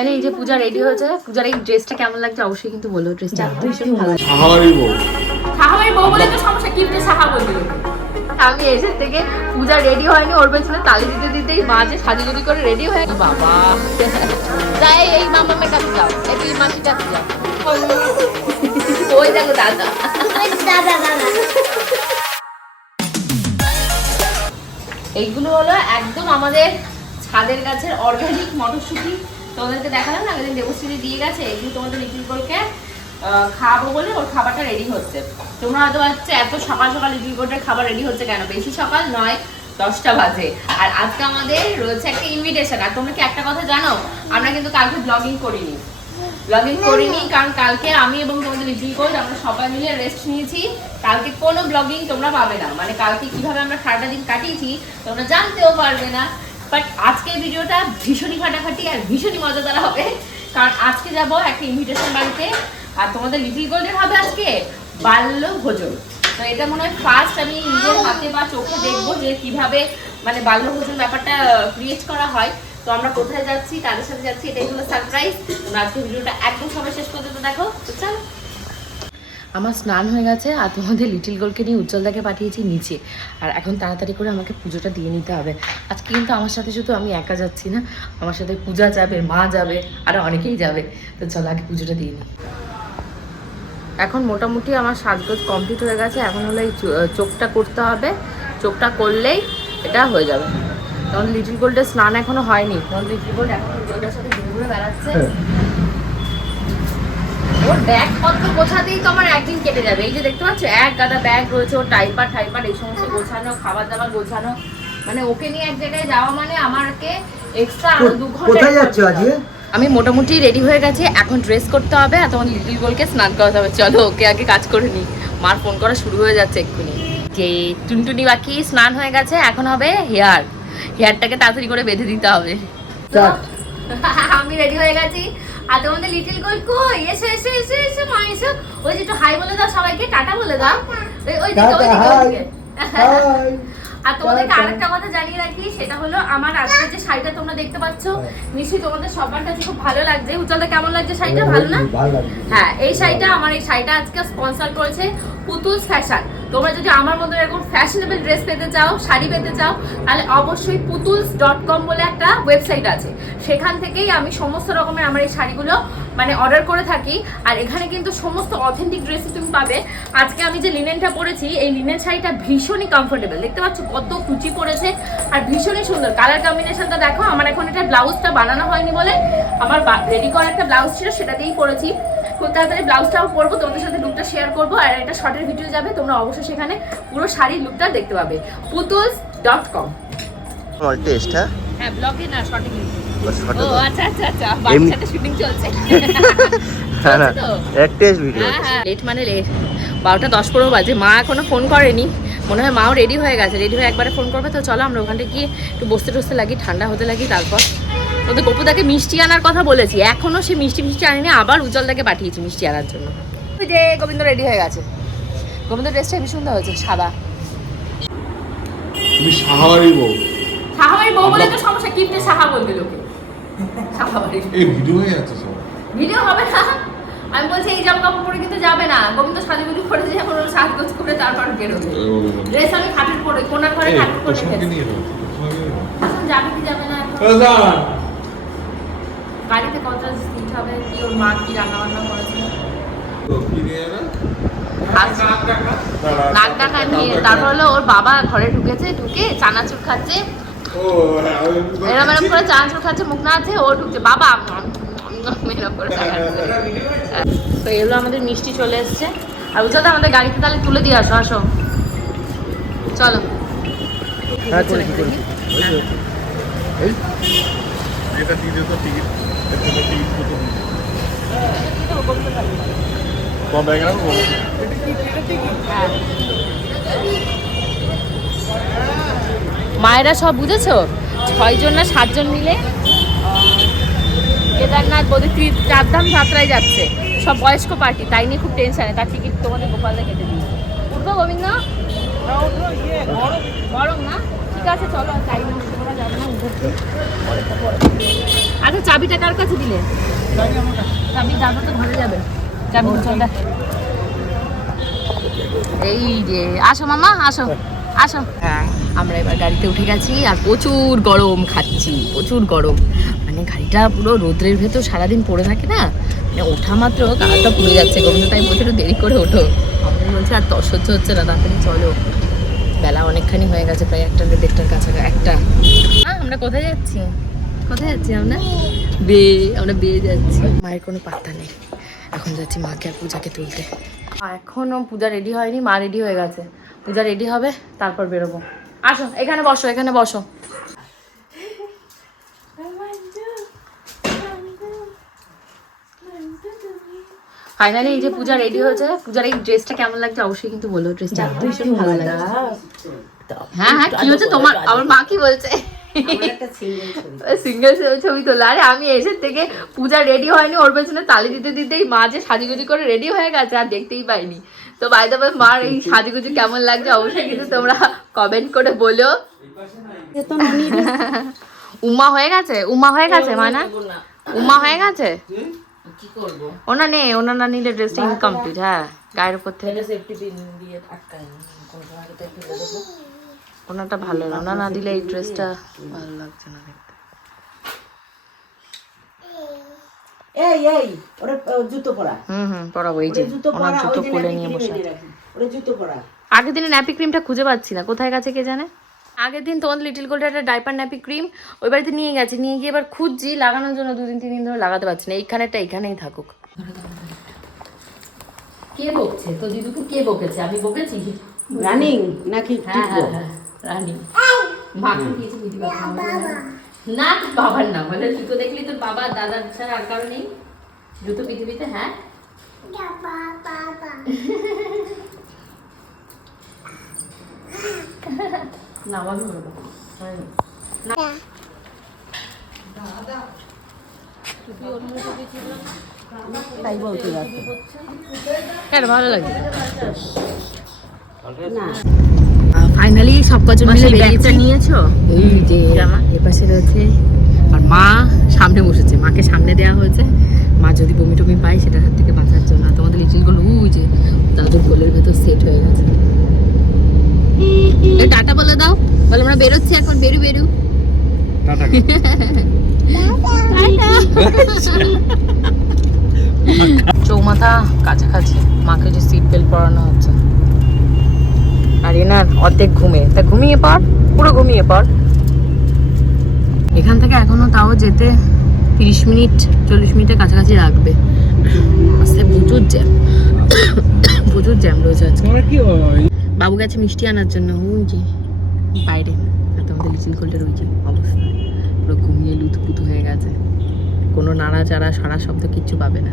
মানে এই যে পূজা রেডি হয়েছে পূজার এই ড্রেসটা কেমন লাগছে অবশ্যই কিন্তু বলো ড্রেসটা ভীষণ ভালো লাগছে। সাহাবারি বউ। সাহাবাই বউ বলে তো সমস্যা কিনতে সাহা বলবি? আমি এসে থেকে পূজা রেডি হয়নি ওর পেছনে তালি দিতে দিতেই মা যে সাজুগুজি করে রেডি হয়ে বাবা। যাই এই মামামের কাছে যাও এই তুই মাসির কাছে যাও। ওই দেখো দাদা। এইগুলো হলো একদম আমাদের ছাদের গাছের অর্গানিক মটরশুঁটি। তোমাদেরকে দেখালাম না আগের দেবশ্রী দিয়ে গেছে এগুলো তোমাদের লিটিল গোলকে খাওয়াবো বলে ওর খাবারটা রেডি হচ্ছে। তোমরা হয়তো ভাবছে এত সকাল সকাল লিটিল গোল্ডের খাবার রেডি হচ্ছে কেন? বেশি সকাল নয় দশটা বাজে। আর আজকে আমাদের রয়েছে একটা ইনভিটেশন আর তোমরা কি একটা কথা জানো? আমরা কিন্তু কালকে ব্লগিং করিনি। ব্লগিং করিনি কারণ কালকে আমি এবং তোমাদের লিটিল গোল্ড আমরা সবাই মিলে রেস্ট নিয়েছি। কালকে কোনো ব্লগিং তোমরা পাবে না। মানে কালকে কীভাবে আমরা সারাটা দিন কাটিয়েছি তোমরা জানতেও পারবে না। বাট আজকের ভিডিওটা ভীষণই ফাটাফাটি আর ভীষণই মজাদার হবে। কারণ আজকে যাব একটা ইনভিটেশন বাড়িতে। আর তোমাদের লিটিল গোল্ডের হবে আজকে বাল্য ভোজন। তো এটা মনে হয় ফার্স্ট আমি নিজের হাতে বা চোখে দেখব যে কীভাবে মানে বাল্য ভোজন ব্যাপারটা ক্রিয়েট করা হয়। তো আমরা কোথায় যাচ্ছি তাদের সাথে যাচ্ছি, এটাই হলো সারপ্রাইজ তোমরা আজকে ভিডিওটা একদম সবাই শেষ পর্যন্ত দেখো। তো চলো। আমার স্নান হয়ে গেছে আর তোমাদের লিটিল গোলকে নিয়ে উজ্জ্বলদাকে পাঠিয়েছি নিচে। আর এখন তাড়াতাড়ি করে আমাকে পুজোটা দিয়ে নিতে হবে। আজকে কিন্তু আমার সাথে শুধু আমি একা যাচ্ছি না, আমার সাথে পূজা যাবে, মা যাবে, আর অনেকেই যাবে। তো চলো আগে পুজোটা দিয়ে নিই। এখন মোটামুটি আমার সাজগোজ কমপ্লিট হয়ে গেছে। এখন হলো এই চোখটা করতে হবে। চোখটা করলেই এটা হয়ে যাবে। তখন লিটিল গোল্ডের স্নান এখনও হয়নি। তখন লিটিল গোল্ড এখন সাথে ঘুরে ঘুরে বেড়াচ্ছে ওর ব্যাগ পত্র গোছাতেই তো আমার একদিন কেটে যাবে। এই যে দেখতে পাচ্ছ এক গাদা ব্যাগ রয়েছে ওর টাইপার টাইপার এই সমস্ত গোছানো খাবার দাবার গোছানো। মানে ওকে নিয়ে এক জায়গায় যাওয়া মানে আমাকে এক্সট্রা আরও দু ঘণ্টা কোথায় যাচ্ছ আজকে? আমি মোটামুটি রেডি হয়ে গেছি এখন ড্রেস করতে হবে আর তখন লিটিল গোলকে স্নান করাতে হবে। চলো ওকে আগে কাজ করে নি মার ফোন করা শুরু হয়ে যাচ্ছে এক্ষুনি। যে টুনটুনি বাকি স্নান হয়ে গেছে এখন হবে হেয়ার। হেয়ারটাকে তাড়াতাড়ি করে বেঁধে দিতে হবে। আমি রেডি হয়ে গেছি। আর তোমাদের লিটিল গোল কই? এসো এসো এসো এসো মা এসো। ওই যে একটু হাই বলে দাও সবাইকে টাটা বলে দাও। ওই ওই দিকে ওই দিকে, আর তোমাদেরকে। আরেকটা কথা জানিয়ে রাখি সেটা হলো আমার আজকে যে শাড়িটা তোমরা দেখতে পাচ্ছ নিশ্চয়ই তোমাদের সবার কাছে খুব ভালো লাগছে। উজ্জ্বলদা কেমন লাগছে শাড়িটা? ভালো না? হ্যাঁ এই শাড়িটা আমার এই শাড়িটা আজকে স্পন্সর করেছে পুতুলস ফ্যাশন তোমরা যদি আমার মতো এরকম ফ্যাশনেবল ড্রেস পেতে চাও শাড়ি পেতে চাও তাহলে অবশ্যই পুতুলস ডট কম বলে একটা ওয়েবসাইট আছে। সেখান থেকেই আমি সমস্ত রকমের আমার এই শাড়িগুলো মানে অর্ডার করে থাকি আর এখানে কিন্তু সমস্ত অথেন্টিক ড্রেসই তুমি পাবে। আজকে আমি যে লিনেনটা পরেছি এই লিনেন শাড়িটা ভীষণই কমফোর্টেবল দেখতে পাচ্ছ কত কুচি পড়েছে আর ভীষণই সুন্দর। কালার কম্বিনেশনটা দেখো আমার এখন এটা ব্লাউজটা বানানো হয়নি বলে আমার রেডি করা একটা ব্লাউজ ছিল সেটা দিয়েই পরেছি। খুব তাড়াতাড়ি ব্লাউজটাও পরবো তোমাদের সাথে লুকটা শেয়ার করব আর একটা শর্টের ভিডিও যাবে তোমরা অবশ্যই সেখানে পুরো শাড়ির লুকটা দেখতে পাবে। পুতুলস ডট কম টেস্ট হ্যাঁ? হ্যাঁ ব্লগে না শর্টে ও আচ্ছা আচ্ছা আচ্ছা। বাড়ির শুটিং চলছে। হ্যাঁ না তো? এক টেস্ট ভিডিও হ্যাঁ হ্যাঁ লেট মানে লেট বারোটা দশ পনেরো বাজে। মা এখনও ফোন করেনি। মনে হয় মাও রেডি হয়ে গেছে। রেডি হয়ে একবারে ফোন করবে। তো চলো আমরা ওখানটা গিয়ে একটু বসতে টসতে লাগি ঠান্ডা হতে লাগি তারপর। তোদের গপুদাকে মিষ্টি আনার কথা বলেছি। এখনও সে মিষ্টি মিষ্টি আনেনি আবার উজ্জ্বল উজ্জ্বলদাকে পাঠিয়েছি মিষ্টি আনার জন্য। ওই যে গোবিন্দ রেডি হয়ে গেছে। গোবিন্দ ড্রেসটা হেবি সুন্দর হয়েছে? সাদা। তুমি সাহাবারি বউ। সাহাবাই বউ বলে তো সমস্যা কিনতে সাহা বলবে লোকে। এই ভিডিও হয়ে যাচ্ছে সব। ভিডিও হবে না। আমি বলছি এই জামা কাপড় পরে কিন্তু যাবে না। গোবিন্দ সাজুগুজু করে দিয়ে এখন সাজগোজ করে তারপর বেরোবে। ড্রেস আমি খাটের পরে ঘরে খাটের পরে এখন যাবে কি যাবে না? বাড়িতে কত হবে? কি ওর মা কি রান্না বান্না করেছে নাক ডাকা নিয়ে তারপর হলো ওর বাবা ঘরে ঢুকেছে ঢুকে চানাচুর খাচ্ছে। এরম এরম করে চানাচুর খাচ্ছে মুখ না আছে ও ঢুকছে। বাবা এরম করে তো এগুলো আমাদের মিষ্টি চলে এসছে। আর বুঝতে আমাদের গাড়িতে তাহলে তুলে দিয়ে আসো আসো। চলো। হ্যাঁ। মায়েরা সব বুঝেছ? ছয়জন না সাতজন মিলে? কেদারনাথ ত্রি চারধাম যাত্রায় যাচ্ছে। সব বয়স্ক পার্টি, তাই নিয়ে খুব টেনশনে তার টিকিট তোমাদের গোপালদা কেটে দিয়েছে উঠবো গোবিন্দ? গরম না? ঠিক আছে, চলো উঠে। আচ্ছা চাবিটা কার কাছে দিলে? চাবি দাদা তো ঘরে যাবে। চাবি চল। এই যে, আসো মামা, আসো আসো। হ্যাঁ। আমরা এবার গাড়িতে উঠে গেছি আর প্রচুর গরম খাচ্ছি, প্রচুর গরম। মানে গাড়িটা পুরো রোদ্রের ভেতর সারাদিন পড়ে থাকে না? মানে ওঠা মাত্র গাড়িটা পুড়ে যাচ্ছে, গোবিন্দ তাই বলছে দেরি করে ওঠো। আমাদের বলছে, আর তর সহ্য হচ্ছে না, তাড়াতাড়ি চলো। বেলা অনেকখানি হয়ে গেছে, প্রায় একটা দেড়টার কাছাকাছি, একটা। হ্যাঁ আমরা কোথায় যাচ্ছি? কোথায় যাচ্ছি আমরা? বে আমরা বেয়ে যাচ্ছি। মায়ের কোনো পাত্তা নেই। এখন যাচ্ছি মাকে আর পূজাকে তুলতে। এখনও পূজা রেডি হয়নি, মা রেডি হয়ে গেছে। পূজা রেডি হবে, তারপর বেরোবো। আসো এখানে বসো এখানে বসো। ফাইনালি এই যে পূজা রেডি হয়েছে পূজার এই ড্রেসটা কেমন লাগছে অবশ্যই কিন্তু বলো ড্রেসটা ভীষণ ভালো লাগছে। হ্যাঁ হ্যাঁ কি হচ্ছে তোমার আমার মা কি বলছে? সিঙ্গেল ছবি। তোলা। আরে আমি এসে থেকে পূজা রেডি হয়নি ওর পেছনে তালি দিতে দিতেই মা যে সাজুগুজি করে রেডি হয়ে গেছে আর দেখতেই পাইনি। তো বাই দ্য মার এই সাজুগুজি কেমন লাগছে অবশ্যই কিন্তু তোমরা কমেন্ট করে বলো। উমা হয়ে গেছে উমা হয়ে গেছে মানা? উমা হয়ে গেছে? ওনা নেই ওনা না নিলে ড্রেসটা ইনকমপ্লিট হ্যাঁ গায়ের উপর থেকে। ওনাটা ভালো না ওনা না দিলে এই ড্রেসটা ভালো লাগছে না দেখতে এই এই ওরে জুতো পরা। হুম হুম পরাবো এই যে জুতো ওনার পরা জুতো ওই কোলে নিয়ে বসে। ওরে জুতো পরা। আগের দিনে ন্যাপি ক্রিমটা খুঁজে পাচ্ছি না কোথায় গেছে কে জানে? আগের দিন তোমাদের লিটিল গোল্ডের একটা ডাইপার ন্যাপি ক্রিম ওই বাড়িতে নিয়ে গেছি নিয়ে গিয়ে এবার খুঁজছি লাগানোর জন্য দুদিন তিন দিন ধরে লাগাতে পারছি না এইখানেটা এইখানেই থাকুক। কে বকছে? তো দিদুকে কে বকেছে? আমি বকেছি? রানিং নাকি হ্যাঁ হ্যাঁ হ্যাঁ রানী। মাকে দিয়েছে বাবা না তোর বাবার না বলে জুতো দেখলি তোর বাবা দাদা ছাড়া আর কারও নেই? জুতো পৃথিবীতে হ্যাঁ? না তাই বলতে হ্যাঁ ভালো লাগে? না। ফাইনালি সব কজন মিলে ব্যাগটা নিয়েছো? এই যে এপাশে রয়েছে। আর মা সামনে বসেছে। মাকে সামনে দেওয়া হয়েছে। মা যদি বমি টমি পায় সেটার হাত থেকে বাঁচার জন্য। আর তোমাদের লিটিলগুলো ওই যে দাদুর কোলের ভেতর সেট হয়ে গেছে। টাটা বলে দাও। বলে আমরা বেরোচ্ছি এখন। বেরু বেরু। টাটা চৌমাথা কাছাকাছি। মাকে যে সিট বেল্ট পরানো হচ্ছে। আর এনার অর্ধেক ঘুমে। তা ঘুমিয়ে পড় পুরো ঘুমিয়ে পড়। এখান থেকে এখনও তাও যেতে তিরিশ মিনিট চল্লিশ মিনিটের কাছাকাছি লাগবে। আস্তে প্রচুর জ্যাম। প্রচুর জ্যাম রয়েছে আজকে। বাবু গেছে মিষ্টি আনার জন্য। ওই যে বাইরে। আর তোমাদের লিচিল কোল্ডের ওই যে অবস্থা। পুরো ঘুমিয়ে লুতপুতু হয়ে গেছে। কোনো নাড়াচাড়া সারা শব্দ কিচ্ছু পাবে না।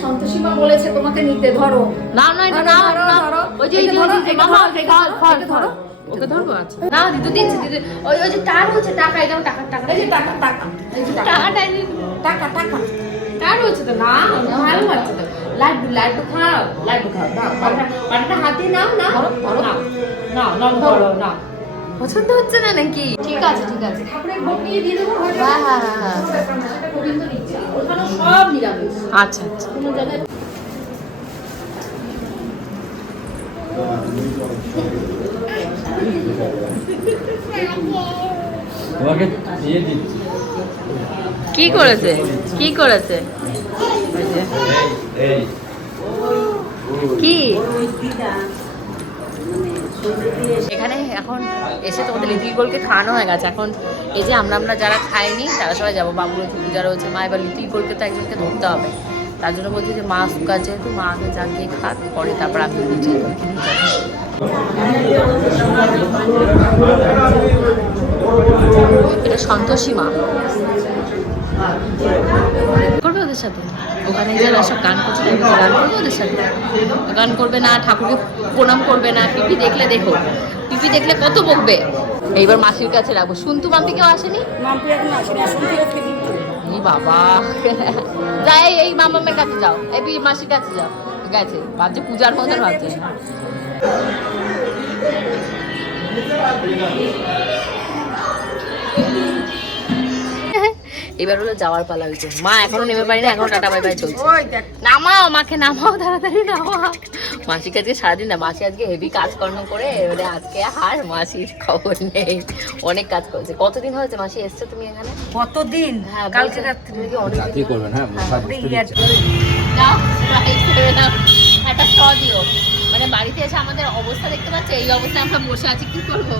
সন্তোষী মা বলেছে তোমাকে নিতে ধরো না না এটা না ধরো, না। ওই যে আচ্ছা টাকা হচ্ছে টাকা টাকা টাকা টাকা টাকা টাকা হচ্ছে তো না ভালো লাগছে তো লাড্ডু লাড্ডু খাও লাড্ডু খাও নাও পাটা- পাটাটা হাতে নাও না নাও নাও নাও পছন্দ হচ্ছে না নাকি ঠিক আছে ঠিক আছে. ঠাকুরের ভোগ নিয়ে দিয়ে দেবো হ্যাঁ হ্যাঁ হ্যাঁ হ্যাঁ না, গোবিন্দ নিচ্ছে। ওখানে সব নিরামিষ। আচ্ছা আচ্ছা। কোনো জায়গায় তোমাকে দিয়ে দিচ্ছি। কি করেছে? কি করেছে? কি? এখানে এখন এসে তোমাদের লিটিল গোলকে খাওয়ানো হয়ে গেছে। এখন এই যে আমরা আমরা যারা খাইনি, তারা সবাই যাব। বাবুর পূজা রয়েছে। মা এবার লিটিল গোলকে তো একজনকে ধরতে হবে। তার জন্য বলছি যে, মা সুকা যেহেতু মা আগে জাগিয়ে খাক, পরে তারপর আমি লিটিল এটা সন্তোষী মা। করবে ওদের সাথে? ওখানে যারা সব গান করছে গান করবে ওদের সাথে? গান করবে না ঠাকুরকে প্রণাম করবে না পিপি দেখলে দেখো পিপি দেখলে কত বকবে। এইবার মাসির কাছে রাখব শুনতু মাম্পি কেউ আসেনি? এই বাবা। যাই এই মামামের কাছে যাও। এই মাসির কাছে যাও। ঠিক আছে ভাবছে পূজার মতন ভাবছে। এবার হলো যাওয়ার পালা হয়েছে। মা এখনও নেমে পারি না এখনও টাটা বাই বাই চলছে। নামাও মাকে নামাও তাড়াতাড়ি নামাও। মাসিকে আজকে সারাদিন না মাসি আজকে হেভি কাজকর্ম করে এবারে আজকে হার মাসির খবর নেই। অনেক কাজ করেছে। কতদিন হয়েছে মাসি এসছো তুমি এখানে? কতদিন? হ্যাঁ কালকে রাত্রে। বলছে অনেক কি করবেন হ্যাঁ। একটা স্ট দিও। মানে বাড়িতে এসে আমাদের অবস্থা দেখতে পাচ্ছে এই অবস্থায় আমরা বসে আছি কি করব?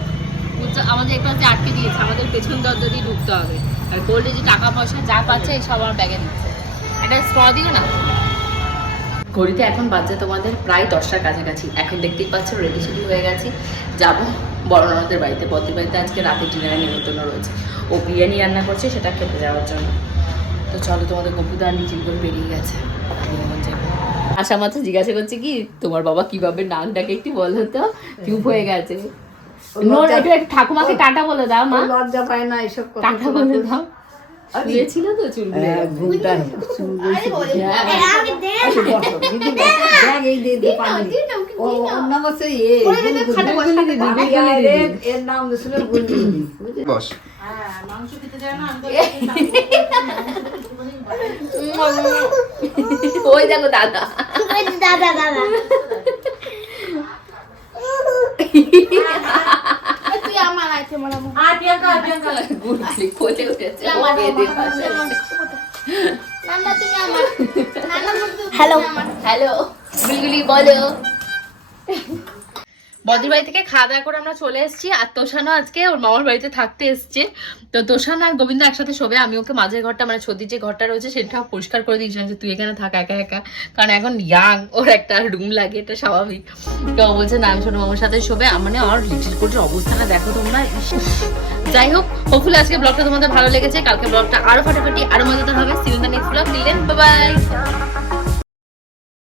আমাদের একটু হচ্ছে আটকে দিয়েছে। আমাদের পেছন দরজা দিয়ে ঢুকতে হবে। আর গোল্ডে যে টাকা পয়সা যা পাচ্ছে সব আমার ব্যাগে দিচ্ছে একটা স্ট্র দিও না। ঘড়িতে এখন বাজছে তোমাদের প্রায় দশটার কাছাকাছি। এখন দেখতেই পাচ্ছ রেডি সেডি হয়ে গেছি। যাব বড় ননদের বাড়িতে। বদ্রির বাড়িতে আজকে রাতে ডিনারে নিমন্ত্রণ রয়েছে। ও বিরিয়ানি রান্না করছে, সেটা খেতে যাওয়ার জন্য। তো চলো, তোমাদের কম্পিউটার নিচে করে বেরিয়ে গেছে। আশা মাত্র জিজ্ঞাসা করছে কি, তোমার বাবা কীভাবে নাক ডাকে একটু বলো তো চুপ হয়ে গেছে। ঠাকুমাকে টাটা বলে দাও মা। লজ্জা পায় না এসব কথা টাটা বলে দাও। শুয়েছিল তো চুলগুলো। ঘুমটা বস ওই দেখো দাদা। দাদা দাদা। আমার আছে। মনে হয় গুডলি কোলে উঠেছে হ্যালো হ্যালো গুলগুলি বলো। বদ্রির বাড়ি থেকে খাওয়া দাওয়া করে আমরা চলে এসেছি, আর তোষানো আজকে ওর মামার বাড়িতে থাকতে এসছে। তো তোষান আর গোবিন্দ একসাথে শোবে, আমি ওকে মাঝের ঘরটা মানে সর্দির যে ঘরটা রয়েছে, সেটাও পরিষ্কার করে দিয়েছিলাম যে তুই এখানে থাক, একা একা। কারণ এখন ইয়াং ওর একটা রুম লাগে, এটা স্বাভাবিক। তো বলছে, না, আমি ছোট মামার সাথে শোবে। মানে আমার লিটিল কোটের অবস্থাটা দেখো তোমরা যাই হোক হোপফুলি আজকে ব্লগটা তোমাদের ভালো লেগেছে। কালকে ব্লগটা আরও ফাটাফাটি, আরও মজাদার হবে। সিলিন্ডার নেক্সট ব্লগ দিলেন বাই